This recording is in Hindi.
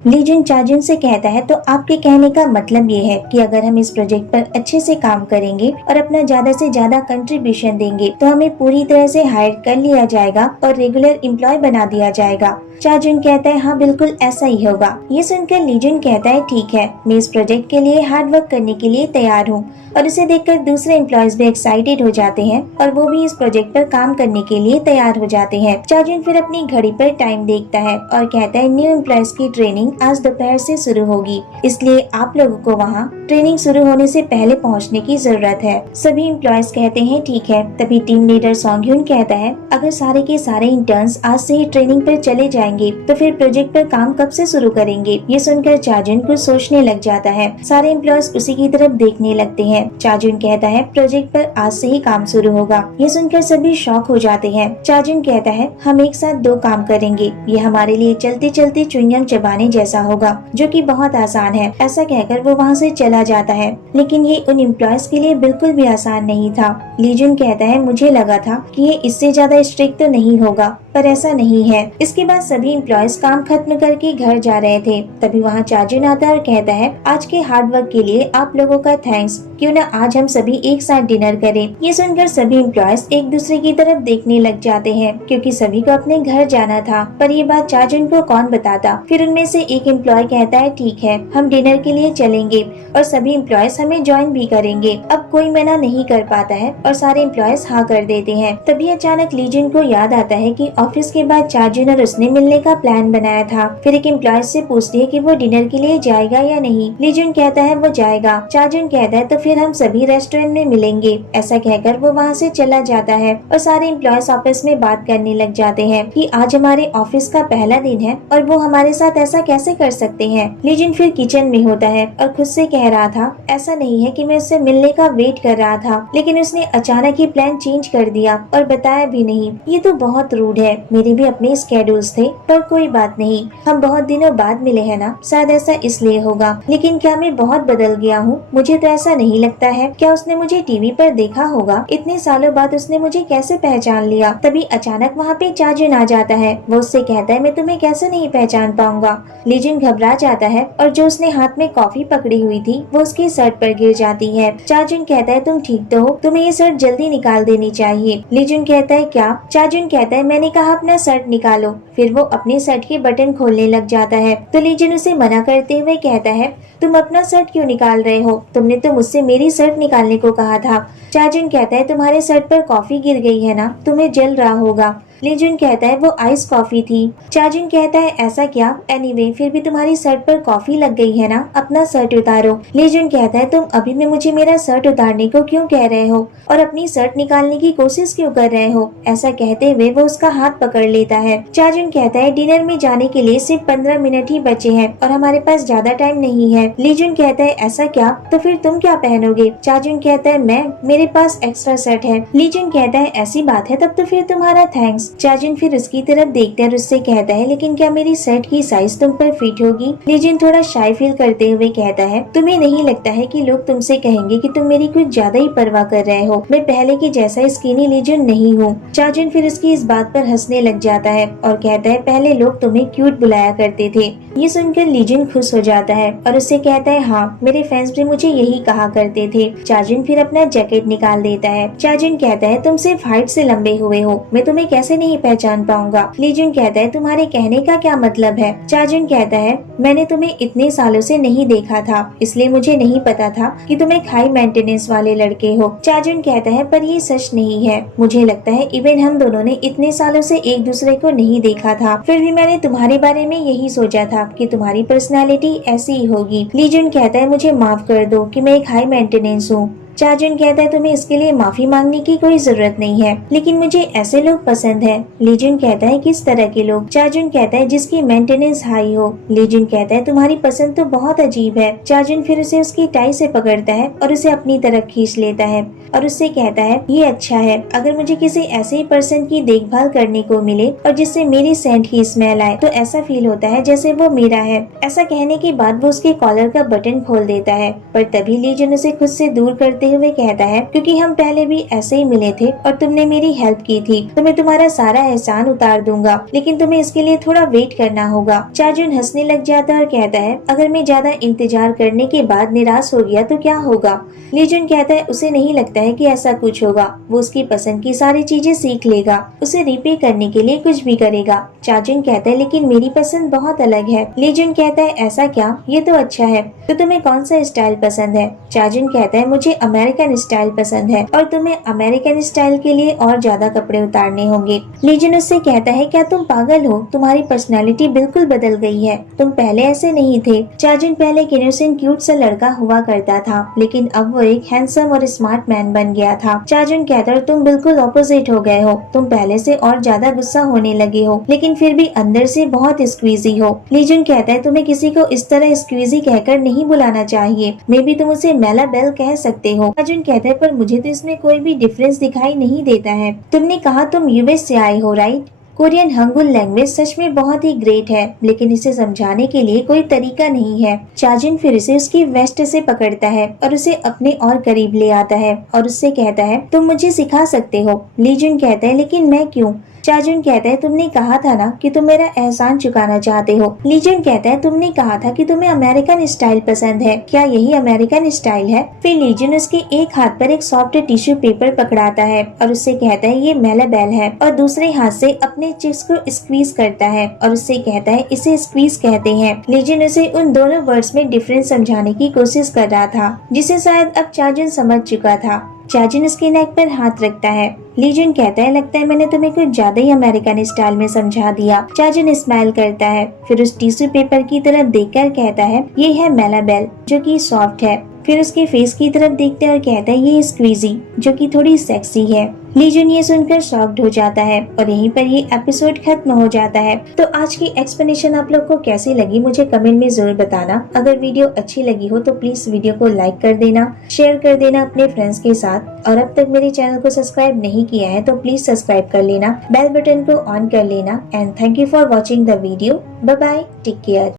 लीजुन चाजुन से कहता है तो आपके कहने का मतलब ये है कि अगर हम इस प्रोजेक्ट पर अच्छे से काम करेंगे और अपना ज्यादा से ज्यादा कंट्रीब्यूशन देंगे तो हमें पूरी तरह से हायर कर लिया जाएगा और रेगुलर एम्प्लॉय बना दिया जाएगा। चाजुन कहता है हाँ बिल्कुल ऐसा ही होगा। ये सुनकर लीजुन कहता है ठीक है, मैं इस प्रोजेक्ट के लिए हार्ड वर्क करने के लिए तैयार हूँ। और उसे देखकर दूसरे एम्प्लॉयज भी एक्साइटेड हो जाते हैं और वो भी इस प्रोजेक्ट पर काम करने के लिए तैयार हो जाते हैं। चाजुन फिर अपनी घड़ी पर टाइम देखता है और कहता है न्यू एम्प्लॉयज की ट्रेनिंग आज दोपहर से शुरू होगी, इसलिए आप लोगों को वहाँ ट्रेनिंग शुरू होने से पहले पहुँचने की जरूरत है। सभी एम्प्लॉयज कहते हैं ठीक है। तभी टीम लीडर सॉन्गह्युन कहता है अगर सारे के सारे इंटर्न्स आज से ही ट्रेनिंग पर चले जाएंगे तो फिर प्रोजेक्ट पर काम कब से शुरू करेंगे। ये सुनकर चाजुन कुछ सोचने लग जाता है। सारे एम्प्लॉयज उसी की तरफ देखने लगते हैं। चाजुन कहता है प्रोजेक्ट पर आज से ही काम शुरू होगा। ये सुनकर सभी शॉक हो जाते हैं। चाजुन कहता है हम एक साथ 2 काम करेंगे, ये हमारे लिए चलते चलते च्युइंगम चबाने जैसा होगा, जो कि बहुत आसान है। ऐसा कहकर वो वहाँ से चला जाता है। लेकिन ये उन एम्प्लॉयज के लिए बिल्कुल भी आसान नहीं था। लीजुन कहता है मुझे लगा था कि ये इससे ज्यादा स्ट्रिक्ट तो नहीं होगा, पर ऐसा नहीं है। इसके बाद सभी एम्प्लॉयज काम खत्म करके घर जा रहे थे। तभी वहाँ चाजुन आता है और कहता है आज के हार्ड वर्क के लिए आप लोगों का थैंक्स, क्यों ना आज हम सभी एक साथ डिनर करें। ये सुनकर सभी एम्प्लॉयज एक दूसरे की तरफ देखने लग जाते हैं, क्योंकि सभी को अपने घर जाना था। पर ये बात चाजुन को कौन बताता। फिर उनमें से एक एम्प्लॉय कहता है ठीक है, हम डिनर के लिए चलेंगे और सभी एम्प्लॉयज हमें ज्वाइन भी करेंगे। अब कोई मना नहीं कर पाता है और सारे एम्प्लॉयज हाँ कर देते हैं। तभी अचानक लीजुन को याद आता है कि ऑफिस के बाद चाजुन और उसने मिलने का प्लान बनाया था। फिर एक एम्प्लॉय से पूछती है कि वो डिनर के लिए जाएगा या नहीं। लीजुन कहता है वो जाएगा। चाजुन कहता है तो फिर हम सभी रेस्टोरेंट में मिलेंगे। ऐसा कहकर वो वहाँ से चला जाता है और सारे एम्प्लॉयज आपस में बात करने लग जाते हैं कि आज हमारे ऑफिस का पहला दिन है और वो हमारे साथ ऐसा कैसे कर सकते हैं। लीजुन फिर किचन में होता है और खुद से कह रहा था ऐसा नहीं है कि मैं उससे मिलने का वेट कर रहा था, लेकिन उसने अचानक ही प्लान चेंज कर दिया और बताया भी नहीं। ये तो बहुत रूड है। मेरे भी अपने स्केड्यूल्स थे, पर कोई बात नहीं, हम बहुत दिनों बाद मिले हैं ना, शायद ऐसा इसलिए होगा। लेकिन क्या मैं बहुत बदल गया हूँ? मुझे तो ऐसा नहीं लगता है। क्या उसने मुझे टीवी पर देखा होगा? इतने सालों बाद उसने मुझे कैसे पहचान लिया? तभी अचानक वहाँ पे चाजुन आ जाता है। वो उससे कहता है मैं तुम्हें कैसे नहीं पहचान पाऊंगा। लीजुन घबरा जाता है और जो उसने हाथ में कॉफी पकड़ी हुई थी वो उसकी शर्ट पर गिर जाती है। चाजुन कहता है तुम ठीक तो हो? तुम्हें ये शर्ट जल्दी निकाल देनी चाहिए। लीजुन कहता है क्या? चाजुन कहता है मैंने कहा अपना शर्ट निकालो। फिर वो अपने शर्ट के बटन खोलने लग जाता है तो लीजुन उसे मना करते हुए कहता है तुम अपना शर्ट क्यों निकाल रहे हो? तुमने तो मुझसे मेरी शर्ट निकालने को कहा था। चाजुन कहता है तुम्हारे शर्ट पर कॉफी गिर गई है ना, तुम्हें जल रहा होगा। लीजुन कहता है वो आइस कॉफी थी। चाजुन कहता है ऐसा क्या? एनीवे फिर भी तुम्हारी शर्ट पर कॉफी लग गई है ना, अपना शर्ट उतारो। लीजुन कहता है तुम अभी में मुझे मेरा शर्ट उतारने को क्यों कह रहे हो और अपनी शर्ट निकालने की कोशिश क्यों कर रहे हो? ऐसा कहते हुए वो उसका हाथ पकड़ लेता है। चाजुन कहता है डिनर में जाने के लिए सिर्फ 15 मिनट ही बचे हैं और हमारे पास ज्यादा टाइम नहीं है। लीजुन कहता है ऐसा क्या? तो फिर तुम क्या पहनोगे? चाजुन कहता है मैं, मेरे पास एक्स्ट्रा शर्ट है। लीजुन कहता है ऐसी बात है, तब तो फिर तुम्हारा थैंक्स। चाजुन फिर उसकी तरफ देखते और उससे कहता है लेकिन क्या मेरी शर्ट की साइज तुम पर फिट होगी? लीजुन थोड़ा शाय फील करते हुए कहता है तुम्हें नहीं लगता है कि लोग तुमसे कहेंगे कि तुम मेरी कुछ ज्यादा ही परवाह कर रहे हो? मैं पहले की जैसा स्किनी लीजुन नहीं हूँ। चाजुन फिर उसकी इस बात पर हंसने लग जाता है और कहता है पहले लोग तुम्हें क्यूट बुलाया करते थे। ये सुनकर लीजुन खुश हो जाता है और उससे कहता है हाँ, मेरे फैंस भी मुझे यही कहा करते थे। चाजुन फिर अपना जैकेट निकाल देता है। चाजुन कहता है तुम सिर्फ हाइट से लंबे हुए हो, मैं तुम्हें कैसे नहीं पहचान पाऊंगा। लीजुन कहता है तुम्हारे कहने का क्या मतलब है? चाजुन कहता है मैंने तुम्हें इतने सालों से नहीं देखा था, इसलिए मुझे नहीं पता था कि तुम एक हाई मेंटेनेंस वाले लड़के हो। चाजुन कहता है पर ये सच नहीं है। मुझे लगता है इवन हम दोनों ने इतने सालों से एक दूसरे को नहीं देखा था, फिर भी मैंने तुम्हारे बारे में यही सोचा था कि तुम्हारी पर्सनालिटी ऐसी ही होगी। लीजुन कहता है मुझे माफ कर दो कि मैं एक हाई मेंटेनेंस हूँ। चाजुन कहता है तुम्हें इसके लिए माफी मांगने की कोई जरूरत नहीं है, लेकिन मुझे ऐसे लोग पसंद हैं। लीजुन कहता है किस तरह के लोग? चाजुन कहता है जिसकी मेंटेनेंस हाई हो। लीजुन कहता है तुम्हारी पसंद तो बहुत अजीब है। चाजुन फिर उसे उसकी टाई से पकड़ता है और उसे अपनी तरफ खींच लेता है और उससे कहता है ये अच्छा है, अगर मुझे किसी ऐसे ही पर्सन की देखभाल करने को मिले और जिससे मेरी सेंट की स्मेल आए तो ऐसा फील होता है जैसे वो मेरा है। ऐसा कहने के बाद वो उसके कॉलर का बटन खोल देता है, पर तभी लीजुन उसे खुद से दूर करते हंसते हुए कहता है क्योंकि हम पहले भी ऐसे ही मिले थे और तुमने मेरी हेल्प की थी, तो मैं तुम्हारा सारा एहसान उतार दूंगा, लेकिन तुम्हें इसके लिए थोड़ा वेट करना होगा। चाजुन हंसने लग जाता है और कहता है अगर मैं ज्यादा इंतजार करने के बाद निराश हो गया तो क्या होगा। लीजुन कहता है उसे नहीं लगता है कि ऐसा कुछ होगा, वो उसकी पसंद की सारी चीजें सीख लेगा, उसे रिपे करने के लिए कुछ भी करेगा। चाजुन कहता है लेकिन मेरी पसंद बहुत अलग है। लीजुन कहता है ऐसा क्या, ये तो अच्छा है, तो तुम्हें कौन सा स्टाइल पसंद है। चाजुन कहता है मुझे अमेरिकन स्टाइल पसंद है और तुम्हें अमेरिकन स्टाइल के लिए और ज्यादा कपड़े उतारने होंगे। लीजुन उससे कहता है क्या तुम पागल हो, तुम्हारी पर्सनालिटी बिल्कुल बदल गई है, तुम पहले ऐसे नहीं थे। चाजुन पहले एक इनोसेंट क्यूट सा लड़का हुआ करता था, लेकिन अब वो एक हैंडसम और स्मार्ट मैन बन गया था। चाजुन कहता है तुम बिल्कुल ऑपोजिट हो गए हो, तुम पहले से और ज्यादा गुस्सा होने लगे हो, लेकिन फिर भी अंदर से बहुत स्क्वीजी हो। लीजुन कहता है तुम्हें किसी को इस तरह स्क्वीजी कहकर नहीं बुलाना चाहिए, मे भी तुम उसे मेला बेल कह सकते हो। चाजुन कहता है पर मुझे तो इसमें कोई भी डिफरेंस दिखाई नहीं देता है। तुमने कहा तुम यूएस से आए हो, राइट? कोरियन हंगुल लैंग्वेज सच में बहुत ही ग्रेट है, लेकिन इसे समझाने के लिए कोई तरीका नहीं है। चाजुन फिर उसे उसकी वेस्ट से पकड़ता है और उसे अपने और करीब ले आता है और उससे कहता है तुम मुझे सिखा सकते हो। लीजुन कहता है लेकिन मैं क्यों? चाजुन कहता है तुमने कहा था ना कि तुम मेरा एहसान चुकाना चाहते हो। लीजुन कहता है तुमने कहा था कि तुम्हें अमेरिकन स्टाइल पसंद है, क्या यही अमेरिकन स्टाइल है? फिर लीजुन उसके एक हाथ पर एक सॉफ्ट टिश्यू पेपर पकड़ाता है और उससे कहता है ये मेलाबेल है, और दूसरे हाथ से अपने चिप्स को स्क्वीज करता है और उससे कहता है इसे स्क्वीज कहते हैं। लीजुन उसे उन दोनों वर्ड्स में डिफरेंस समझाने की कोशिश कर रहा था, जिसे शायद अब चाजुन समझ चुका था। चाजुन उसके नेक पर हाथ रखता है। लीजुन कहता है लगता है मैंने तुम्हें कुछ ज्यादा ही अमेरिकन स्टाइल में समझा दिया। चाजुन स्माइल करता है, फिर उस टिश्यू पेपर की तरफ देखकर कहता है ये है मेलाबेल जो कि सॉफ्ट है। फिर उसके फेस की तरफ देखता है और कहता है ये स्क्वीजी जो कि थोड़ी सेक्सी है। लीजुन ये सुनकर शॉक्ड हो जाता है और यहीं पर ये एपिसोड खत्म हो जाता है। तो आज की एक्सप्लेनेशन आप लोग को कैसी लगी मुझे कमेंट में जरूर बताना। अगर वीडियो अच्छी लगी हो तो प्लीज वीडियो को लाइक कर देना, शेयर कर देना अपने फ्रेंड्स के साथ, और अब तक मेरे चैनल को सब्सक्राइब नहीं किया है तो प्लीज सब्सक्राइब कर लेना, बेल बटन को ऑन कर लेना। And thank you for watching the video. Bye bye, take care.